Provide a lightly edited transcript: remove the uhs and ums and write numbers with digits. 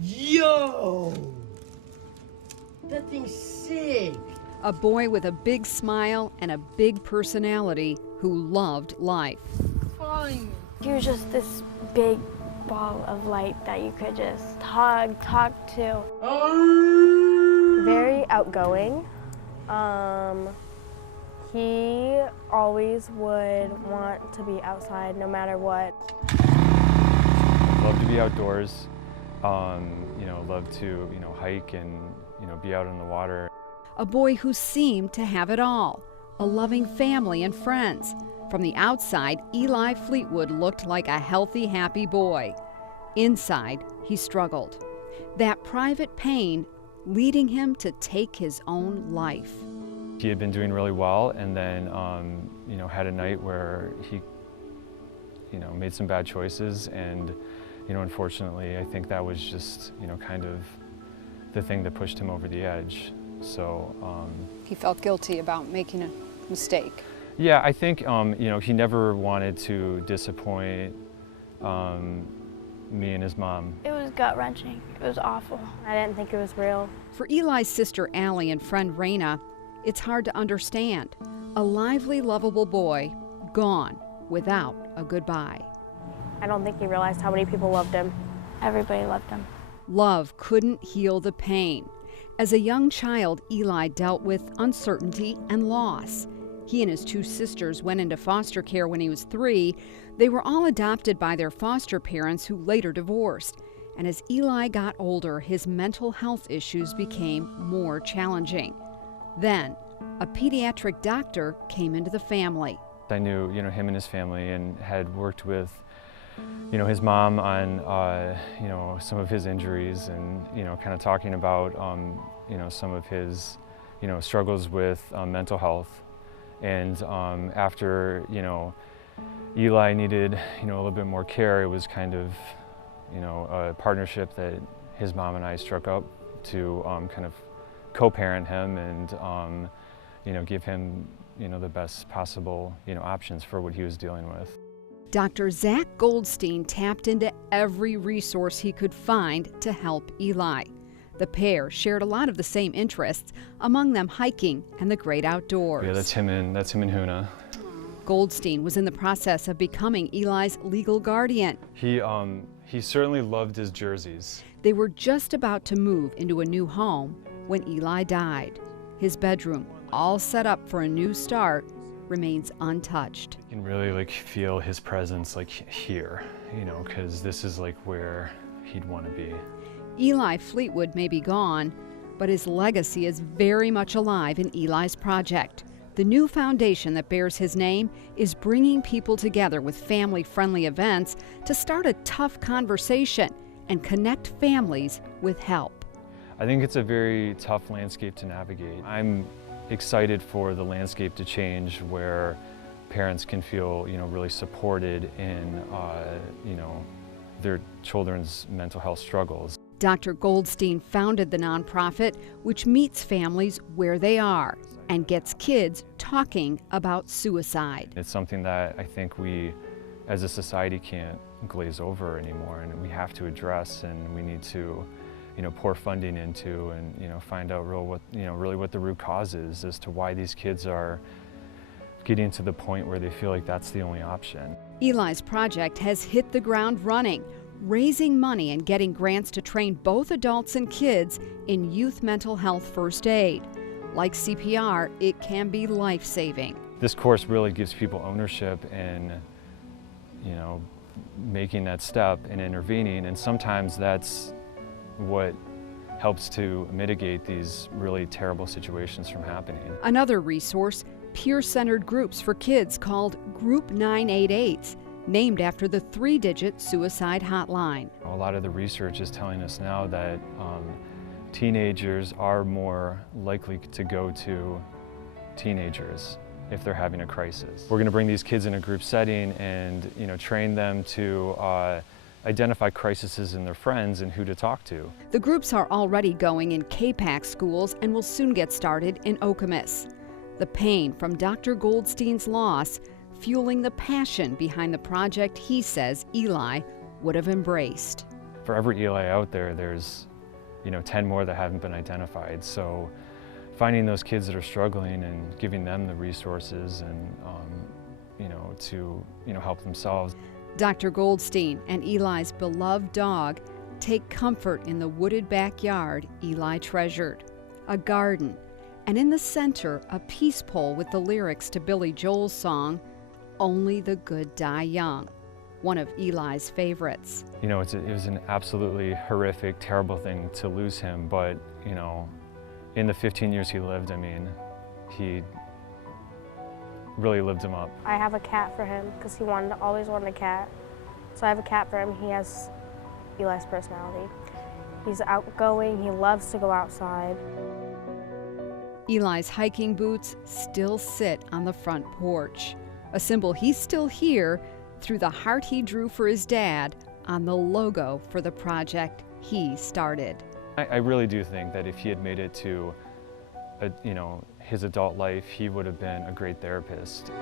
Yo! That thing's sick! A boy with a big smile and a big personality who loved life. Fine. He was just this big ball of light that you could just hug, talk to. Very outgoing. He always would want to be outside no matter what. Love to be outdoors, love to, hike and, be out in the water. A boy who seemed to have it all, a loving family and friends. From the outside, Eli Fleetwood looked like a healthy, happy boy. Inside, he struggled. That private pain leading him to take his own life. He had been doing really well and then, had a night where he, made some bad choices and, unfortunately, I think that was just, kind of the thing that pushed him over the edge. So He felt guilty about making a mistake. Yeah, I think he never wanted to disappoint me and his mom. It was gut-wrenching. It was awful. I didn't think it was real. For Eli's sister Allie and friend Raina, it's hard to understand. A lively, lovable boy gone without a goodbye. I don't think he realized how many people loved him. Everybody loved him. Love couldn't heal the pain. As a young child, Eli dealt with uncertainty and loss. He and his two sisters went into foster care when he was 3. They were all adopted by their foster parents who later divorced. And as Eli got older, his mental health issues became more challenging. Then, a pediatric doctor came into the family. I knew, him and his family and had worked with, his mom on, some of his injuries and, kind of talking about, some of his, struggles with mental health. And after, Eli needed, a little bit more care, it was kind of, a partnership that his mom and I struck up to kind of co-parent him and, give him, the best possible, options for what he was dealing with. Dr. Zach Goldstein tapped into every resource he could find to help Eli. The pair shared a lot of the same interests, among them hiking and the great outdoors. Yeah, that's him and Huna. Goldstein was in the process of becoming Eli's legal guardian. He certainly loved his jerseys. They were just about to move into a new home when Eli died. His bedroom, all set up for a new start, remains untouched. You can really feel his presence here, because this is where he'd want to be. Eli Fleetwood may be gone, but his legacy is very much alive in Eli's project. The new foundation that bears his name is bringing people together with family-friendly events to start a tough conversation and connect families with help. I think it's a very tough landscape to navigate. I'm excited for the landscape to change where parents can feel, really supported in, their children's mental health struggles. Dr. Goldstein founded the nonprofit, which meets families where they are and gets kids talking about suicide. It's something that I think we, as a society, can't glaze over anymore, and we have to address, and we need to, pour funding into and, find out really what the root cause is as to why these kids are getting to the point where they feel like that's the only option. Eli's project has hit the ground running, raising money and getting grants to train both adults and kids in youth mental health first aid. Like CPR, it can be life-saving. This course really gives people ownership in, making that step and intervening, and sometimes that's what helps to mitigate these really terrible situations from happening. Another resource, peer-centered groups for kids called Group 988, named after the 3-digit suicide hotline. A lot of the research is telling us now that teenagers are more likely to go to teenagers if they're having a crisis. We're going to bring these kids in a group setting and train them to identify crises in their friends and who to talk to. The groups are already going in KPAC schools and will soon get started in Okemos. The pain from Dr. Goldstein's loss fueling the passion behind the project he says Eli would have embraced. for every Eli out there, there's 10 more that haven't been identified. So finding those kids that are struggling and giving them the resources and to help themselves. Dr. Goldstein and Eli's beloved dog take comfort in the wooded backyard Eli treasured, a garden, and in the center, a peace pole with the lyrics to Billy Joel's song, "Only the Good Die Young," one of Eli's favorites. It was an absolutely horrific, terrible thing to lose him, but, in the 15 years he lived, he really lived him up. I have a cat for him because he always wanted a cat. So I have a cat for him. He has Eli's personality. He's outgoing, he loves to go outside. Eli's hiking boots still sit on the front porch, a symbol he's still here through the heart he drew for his dad on the logo for the project he started. I really do think that if he had made it to his adult life, he would have been a great therapist.